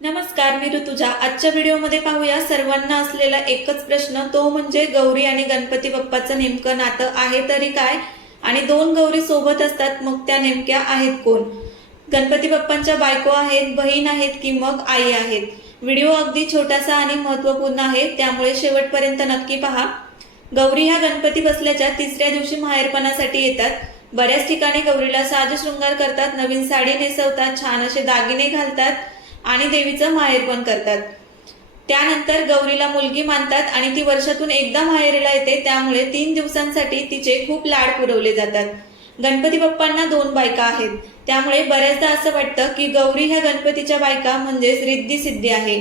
नमस्कार मी ऋतुजा. आजच्या व्हिडिओमध्ये पाहूया सर्वांना असलेला एकच प्रश्न तो म्हणजे गौरी आणि गणपती बाप्पाचं नेमकं नातं आहे तरी काय? आणि दोन गौरी सोबत असतात मग त्या नेमक्या आहेत कोण? गणपती बाप्पांच्या बायको आहेत बहीण आहेत की मग आई आहेत? व्हिडिओ अगदी छोटासा आणि महत्त्वपूर्ण आहे त्यामुळे शेवटपर्यंत नक्की पहा. गौरी ह्या गणपती बसल्याच्या तिसऱ्या दिवशी माहेरपणासाठी येतात. बऱ्याच ठिकाणी गौरीला साजशृंगार करतात नवीन साडी नेसवतात छान असे दागिने घालतात. आणि देवीचं माहेरपण करतात. त्यानंतर गौरीला मुलगी मानतात आणि ती वर्षातून एकदा माहेरीला येते त्यामुळे तीन दिवसांसाठी तिचे खूप लाड पुरवले जातात. गणपती बाप्पांना दोन बायका आहेत. त्यामुळे बऱ्याचदा असं वाटतं की गौरी ह्या गणपतीच्या बायका म्हणजेच रिद्धी सिद्धी आहे.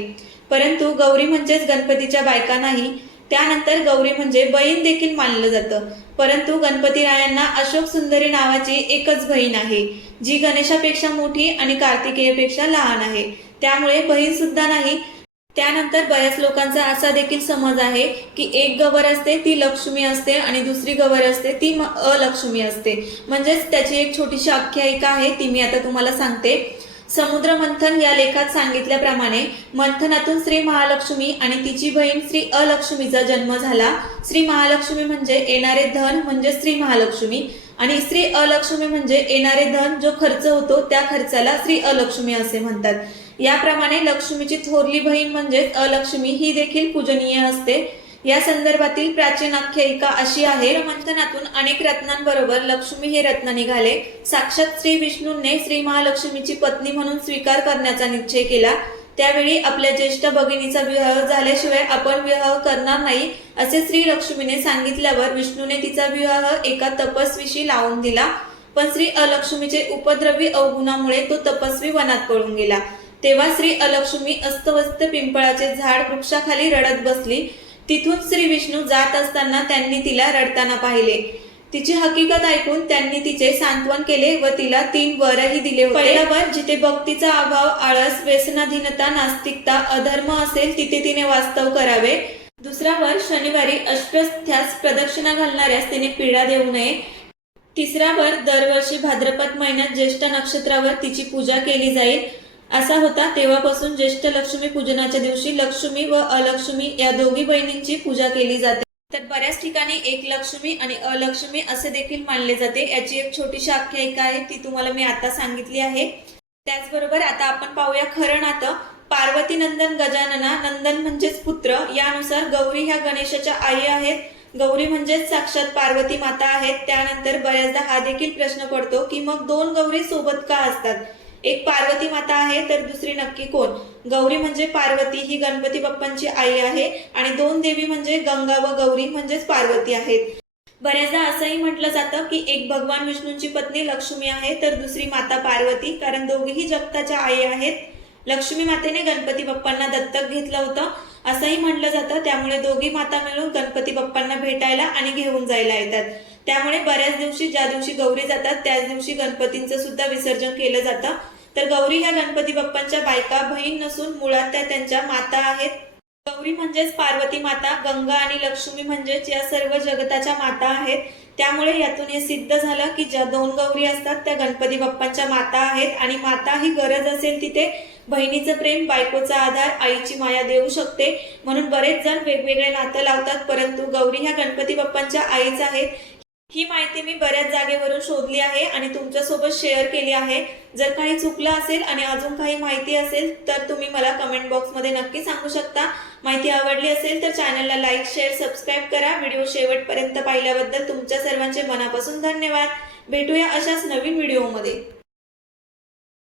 परंतु गौरी म्हणजेच गणपतीच्या बायका नाही त्यानंतर गौरी म्हणजे बहीण देखील मानलं जातं. परंतु गणपती रायांना अशोक सुंदरी नावाची एकच बहीण आहे जी गणेशापेक्षा मोठी आणि कार्तिकेयपेक्षा लहान आहे. त्यामुळे बहीण सुद्धा नाही. त्यानंतर बऱ्याच लोकांचा असा देखील समज आहे की एक गवर असते ती लक्ष्मी असते आणि दुसरी गवर असते ती अलक्ष्मी असते. म्हणजेच त्याची एक छोटीशी आख्यायिका आहे ती मी आता तुम्हाला सांगते. समुद्र मंथन या लेखात सांगितल्याप्रमाणे मंथनातून श्री महालक्ष्मी आणि तिची बहीण श्री अलक्ष्मीचा जन्म झाला. श्री महालक्ष्मी म्हणजे येणारे धन म्हणजे श्री महालक्ष्मी आणि श्री अलक्ष्मी म्हणजे येणारे धन जो खर्च होतो त्या खर्चाला श्री अलक्ष्मी असे म्हणतात. याप्रमाणे लक्ष्मीची थोरली बहीण म्हणजेच अलक्ष्मी ही देखील पूजनीय असते. या संदर्भातील प्राचीन आख्यायिका अशी आहे रमंथनातून अनेक रत्नांबरोबर लक्ष्मी हे रत्न निघाले. साक्षात श्री विष्णूंनी श्री महालक्ष्मीची पत्नी म्हणून स्वीकार करण्याचा निश्चय केला. त्यावेळी आपल्या ज्येष्ठ भगिनीचा विवाह झाल्याशिवाय आपण विवाह करणार नाही असे श्री लक्ष्मीने सांगितल्यावर विष्णूने तिचा विवाह एका तपस्वीशी लावून दिला. पण श्री अलक्ष्मीचे उपद्रवी अवगुणामुळे तो तपस्वी वनात पळून गेला. तेव्हा श्री अलक्ष्मी अस्तवस्त पिंपळाचे झाड वृक्षाखाली रडत बसली. तिथून श्री विष्णू जात असताना त्यांनी तिला रडताना पाहिले. तिची हकीकत ऐकून त्यांनी तिचे सांत्वन केले व तिला तीन वरही दिले पहिला वर जिथे भक्तीचा अभाव आळस व्यसनाधीनता नास्तिकता अधर्म असेल तिथे तिने वास्तव करावे. दुसरा वर शनिवारी अष्टस्थ्यास प्रदक्षिणा घालणाऱ्यास तिने पीडा देऊ नये. तिसरा वर दरवर्षी भाद्रपद महिन्यात ज्येष्ठ नक्षत्रावर तिची पूजा केली जाईल. असा होता तेव्हापासून ज्येष्ठ लक्ष्मी पूजनाच्या दिवशी लक्ष्मी व अलक्ष्मी या दोघी बहिणींची पूजा केली जाते. तर बऱ्याच ठिकाणी एक लक्ष्मी आणि अलक्ष्मी असे देखील मानले जाते. याची एक छोटीशी आख्यायिका आहे ती तुम्हाला मी आता सांगितली आहे. त्याचबरोबर आता आपण पाहूया खरं नातं. पार्वती नंदन गजानना नंदन म्हणजेच पुत्र. यानुसार गौरी ह्या गणेशाच्या आई आहेत. गौरी म्हणजेच साक्षात पार्वती माता आहेत. त्यानंतर बऱ्याचदा हा देखील प्रश्न पडतो की मग दोन गौरी सोबत का असतात? एक पार्वती माता आहे तर दुसरी नक्की कोण? गौरी म्हणजे पार्वती ही गणपती बाप्पांची आई आहे आणि दोन देवी म्हणजे गंगा व गौरी म्हणजेच पार्वती आहेत. बऱ्याचदा असंही म्हटलं जातं की एक भगवान विष्णूंची पत्नी लक्ष्मी आहे तर दुसरी माता पार्वती कारण दोघीही जगताच्या आई आहेत. लक्ष्मी मातेने गणपती बाप्पांना दत्तक घेतलं होतं असंही म्हटलं जातं. त्यामुळे दोघी माता मिळून गणपती बाप्पांना भेटायला आणि घेऊन जायला येतात. त्यामुळे बऱ्याच दिवशी ज्या दिवशी गौरी जातात त्याच दिवशी गणपतींचं सुद्धा विसर्जन केलं जातं. तर गौरी ह्या गणपती बाप्पांच्या बायका बहीण नसून मुळात त्या त्यांच्या माता आहेत. गौरी म्हणजेच पार्वती माता गंगा आणि लक्ष्मी म्हणजेच या सर्व जगताच्या माता आहेत. त्यामुळे यातून हे सिद्ध झालं की ज्या दोन गौरी असतात त्या गणपती बाप्पांच्या माता आहेत. आणि माता ही गरज असेल तिथे बहिणीचं प्रेम बायकोचा आधार आईची माया देऊ शकते. म्हणून बरेच जण वेगवेगळे नातं लावतात परंतु गौरी ह्या गणपती बाप्पांच्या आईच आहेत. ही माहिती मी बऱ्याच जागेवरून शोधली आहे आणि तुमच्यासोबत शेअर केली आहे. जर काही चुकलं असेल आणि अजून काही माहिती असेल तर तुम्ही मला कमेंट बॉक्समध्ये नक्की सांगू शकता. माहिती आवडली असेल तर चॅनलला लाईक शेअर सबस्क्राईब करा. व्हिडिओ शेवटपर्यंत पाहिल्याबद्दल तुमच्या सर्वांचे मनापासून धन्यवाद. भेटूया अशाच नवीन व्हिडिओमध्ये